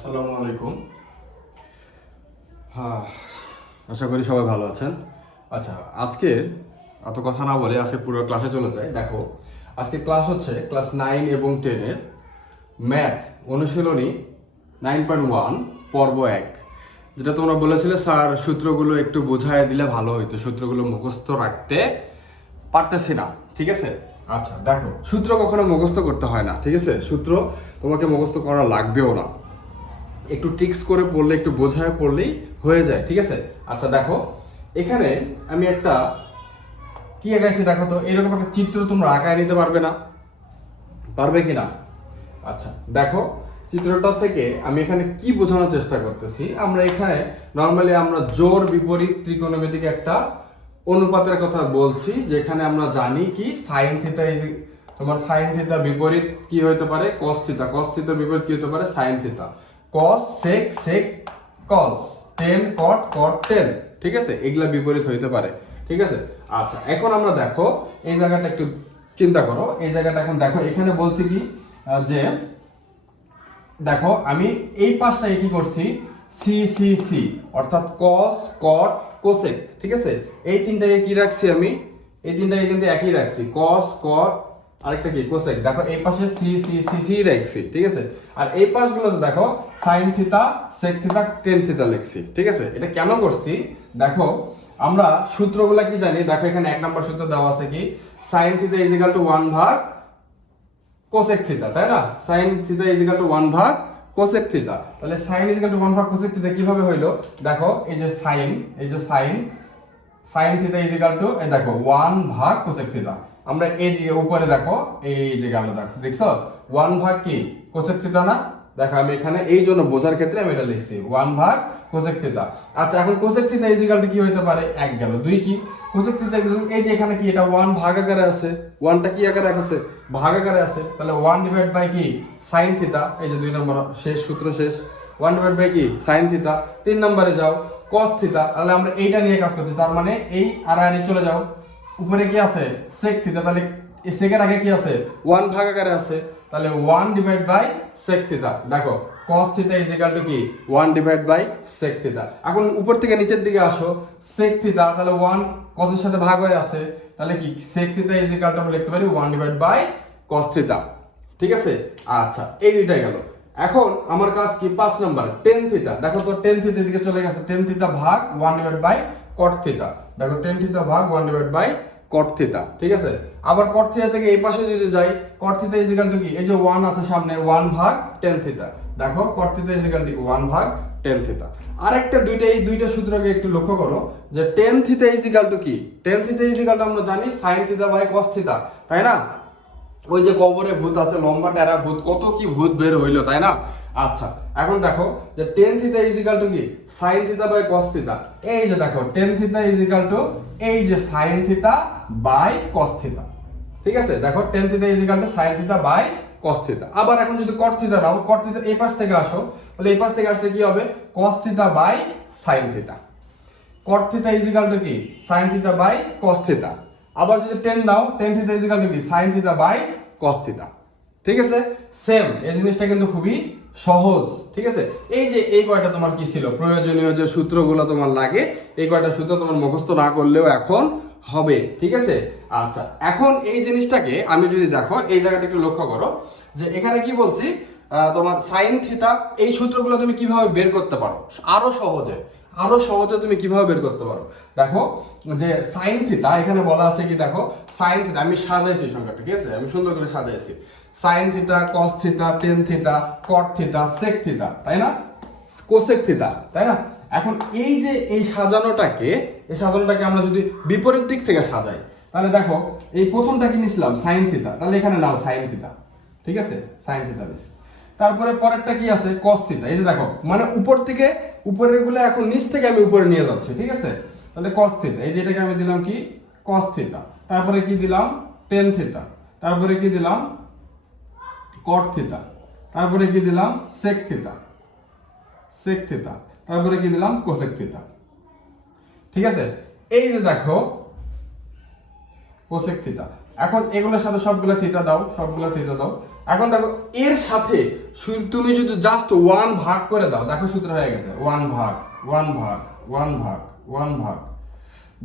আসসালামু আলাইকুম। হ্যাঁ আশা করি সবাই ভালো আছেন। আচ্ছা আজকে এত কথা না বলে আজকে পুরো ক্লাসে চলে যায় দেখো আজকে ক্লাস হচ্ছে ক্লাস নাইন এবং টেনের ম্যাথ অনুশীলনী নাইন পয়েন্ট ওয়ান পর্ব এক। যেটা তোমরা বলেছিলে স্যার সূত্রগুলো একটু বোঝায় দিলে ভালো হইতো সূত্রগুলো মুখস্থ রাখতে পারতেছি না ঠিক আছে? আচ্ছা দেখো সূত্র কখনো মুখস্থ করতে হয় না ঠিক আছে? সূত্র তোমাকে মুখস্থ করা লাগবেও না। একটু টিক্স করে পড়লে, একটু বোঝায় পড়লেই হয়ে যায়, ঠিক আছে? আচ্ছা দেখো, এখানে আমি একটা, কি আঁকাইছি দেখো তো? এরকম একটা চিত্র তোমরা আঁকায় নিতে পারবে না। পারবে কি না? আচ্ছা দেখো, চিত্রটা থেকে আমি এখানে কি বোঝানোর চেষ্টা করতেছি, আমরা এখানে নর্মালি আমরা জোর বিপরীত ত্রিকোণমিতিক একটা অনুপাতের কথা বলছি, যেখানে আমরা জানি কি? সাইন ইজ তোমার সাইন থিটা বিপরীত কি হতে পারে? কস থিটা কস থিটা বিপরীত কি হতে পারে? Sine theta cos sec sec cos tan cot cot tan ঠিক আছে? এগুলা বিপরীত হইতে পারে। ঠিক আছে? আচ্ছা এখন আমরা দেখো, এই জায়গাটা একটু চিন্তা করো। এই জায়গাটা এখন দেখো, এখানে বলছি কি যে দেখো, আমি এই পাশটায় কি করছি? সি সি সি অর্থাৎ কস কট কোসেক ঠিক আছে? এই তিনটাকে কি রাখছি আমি? এই তিনটাকে কিন্তু একই রাখছি। কস কট আরেকটা কি? কোসেক দেখো, এই পাশে সি সি সি সি রাখছি, ঠিক আছে? আর এই পাশগুলোতে দেখো সাইন থিতা সেক থিতা টেন থিতা লিখছি, ঠিক আছে? এটা কেন করছি? দেখো, আমরা সূত্রগুলা কি জানি? দেখো, এখানে এক নম্বর সূত্র দেওয়া আছে কি? Sine theta is equal to one ভাগ কোসেক থিতা তাই না? Sine theta is equal to one ভাগ কোসেক থিতা তাহলে sine is equal to one ভাগ কোসেক থিতা কীভাবে হইল? দেখো, এই যে সাইন এই যে sine sine theta is equal to দেখো ওয়ান ভাগ কোসেক থিতা আমরা এই দিকে উপরে দেখো, এই যে গেল দেখো, দেখছ? ওয়ান ভাগ কি? কোসেক থিতা না? দেখো, আমি এখানে এই জন্য বোঝার ক্ষেত্রে আমি এটা লিখছি। ওয়ান ভাগ কোসেক থিতা আচ্ছা এখন cosec theta is equal to কি হইতে পারে? এক গেল। দুই কি? কোসেক থিতা এই যে এখানে কি এটা? ওয়ান ভাগ আকারে আছে। ওয়ানটা কি আকারে আছে? ভাগ আকারে আছে। তাহলে ওয়ান ডিভাইড বাই কি? সাইন থিতা এই যে দুই নম্বর শেষ, সূত্র শেষ। ওয়ান ডিভাইড বাই কি? সাইন থিতা তিন নম্বরে যাও। কস থিতা তাহলে আমরা এইটা নিয়ে কাজ করছি। তার মানে এই আর চলে যাও। উপরে কি আছে? সেক থিতা তাহলে সেকের আগে কি আছে? ওয়ান ভাগ আকারে আছে। তাহলে one divide by sec theta দেখো, cos theta is equal to কি? One divide by sec theta এখন উপর থেকে নিচের দিকে আসো। সেক থিতা তাহলে ওয়ান কসের সাথে ভাগ হয়ে আছে। তাহলে কি? Sec theta is equal to আমরা লিখতে পারি one divide by cos theta ঠিক আছে? আচ্ছা এই দুইটাই গেল। এখন আমার কাজ কি? পাঁচ নাম্বার টেন থিতা দেখো তো টেন থিতা দিকে চলে গেছে। টেন থিতা ভাগ one divide by cot theta দেখো টেন থিতা ভাগ one divide by cot theta ঠিক আছে? আবার কট থিতা থেকে এই পাশে যদি যাই cot theta is equal to কি? এই যে ওয়ান আছে সামনে ওয়ান ভাগ টেন থিতা দেখো cot theta is equal to one ভাগ টেন থিতা আরেকটা দুইটা, এই দুইটা সূত্রকে একটু লক্ষ্য করো, যে tan theta is equal to কি? Tan theta is equal to আমরা জানি সাইন থিতা বাই কস থিতা তাই না? ওই যে কবরে ভূত আছে, লম্বা টেরা ভূত, কত কি ভূত বের হইল, তাই না? আচ্ছা এখন দেখো যে tan theta is equal to কি? Sine theta by cos theta এই যে দেখো tan theta is equal to এই যে sign theta by cos theta ঠিক আছে? দেখো tan theta is equal to sine theta by cos theta আবার এখন যদি কট থিতা নাও কট থিতা এই পাশ থেকে আসো, তাহলে এই পাশ থেকে আসলে কি হবে? Cos theta by sine theta cot theta is equal to কি? Sine theta by cos theta আবার যদি tan now tan theta is equal to কি? Sine theta by cos theta ঠিক আছে? সেম এই জিনিসটা কিন্তু খুবই সহজ। ঠিক আছে? এই যে এই কয়টা তোমার কি ছিল? প্রয়োজনীয় যে সূত্রগুলো তোমার লাগে, এই কয়টা সূত্র তোমার মুখস্থ না করলেও এখন হবে। ঠিক আছে? আচ্ছা এখন এই জিনিসটাকে আমি যদি দেখো, এই জায়গাটা একটু লক্ষ্য করো, যে এখানে কি বলছি? তোমার সাইন থিতা এই সূত্রগুলো তুমি কীভাবে বের করতে পারো? আরও সহজে। আরও সহজে তুমি কীভাবে বের করতে পারো? দেখো, যে সাইন থিতা এখানে বলা আছে কি দেখো সাইন থিতা আমি সাজাইছি সংখ্যাটা, ঠিক আছে? আমি সুন্দর করে সাজাইছি। সাইন থিতা কস থিতা টেন থিতা কট থিতা সেক থিতা তাই না? কোসেক থিতা তাই না? এখন এই যে এই সাজানোটাকে এই সাজানোটাকে আমরা যদি বিপরীত দিক থেকে সাজাই, তাহলে দেখো, এই প্রথমটাকে নিছিলাম সাইন থিতা তাহলে এখানে নাও সাইন থিতা ঠিক আছে? সাইন থিতা নিছি। তারপরে পরেরটা কি আছে? কস থিতা এই যে দেখো মানে উপর থেকে উপরেরগুলো এখন নিচ থেকে আমি উপরে নিয়ে যাচ্ছি, ঠিক আছে? তাহলে কস থিতা এই যেটাকে আমি দিলাম কি? কস থিতা তারপরে কি দিলাম? টেন থিতা তারপরে কি দিলাম? কট থিতা তারপরে কি দিলাম? সেক থিতা সেক থিতা তারপরে কি দিলাম? কোসেক থিতা ঠিক আছে? এই যে দেখো কোসেক থিতা এখন এগুলোর সাথে সবগুলো থিটা দাও, সবগুলো থিটা দাও। এখন দেখো, এর সাথে তুমি যদি জাস্ট ওয়ান ভাগ করে দাও, দেখো সূত্র হয়ে গেছে। ওয়ান ভাগ ওয়ান ভাগ ওয়ান ভাগ ওয়ান ভাগ।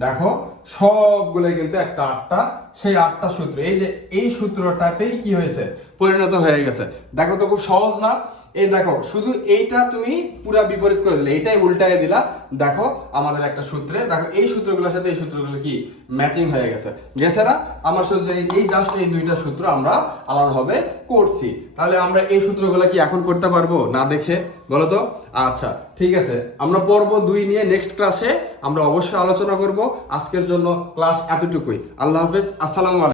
দেখো সবগুলো কিন্তু একটা আটটা, সেই আটটা সূত্র। এই যে এই সূত্রটাতেই কি হয়েছে? পরিণত হয়ে গেছে। দেখো তো খুব সহজ না? এই দেখো, শুধু এইটা তুমি পুরা বিপরীত করে দিলে এটাই উল্টায় দিলা। দেখো, আমাদের একটা সূত্রে, দেখো, এই সূত্রগুলোর সাথে এই সূত্রগুলো কি ম্যাচিং হয়ে গেছে। গেছে না আমার শুধু এই- জাস্ট এই দুইটা সূত্র আমরা আলাদাভাবে করছি। তাহলে আমরা এই সূত্রগুলো কি এখন করতে পারব? না দেখে, বলো তো? আচ্ছা ঠিক আছে। আমরা পর্ব দুই নিয়ে নেক্সট ক্লাসে আমরা অবশ্যই আলোচনা করব। আজকের জন্য ক্লাস এতটুকুই। আল্লাহ হাফেজ, আসসালামু আলাইকুম।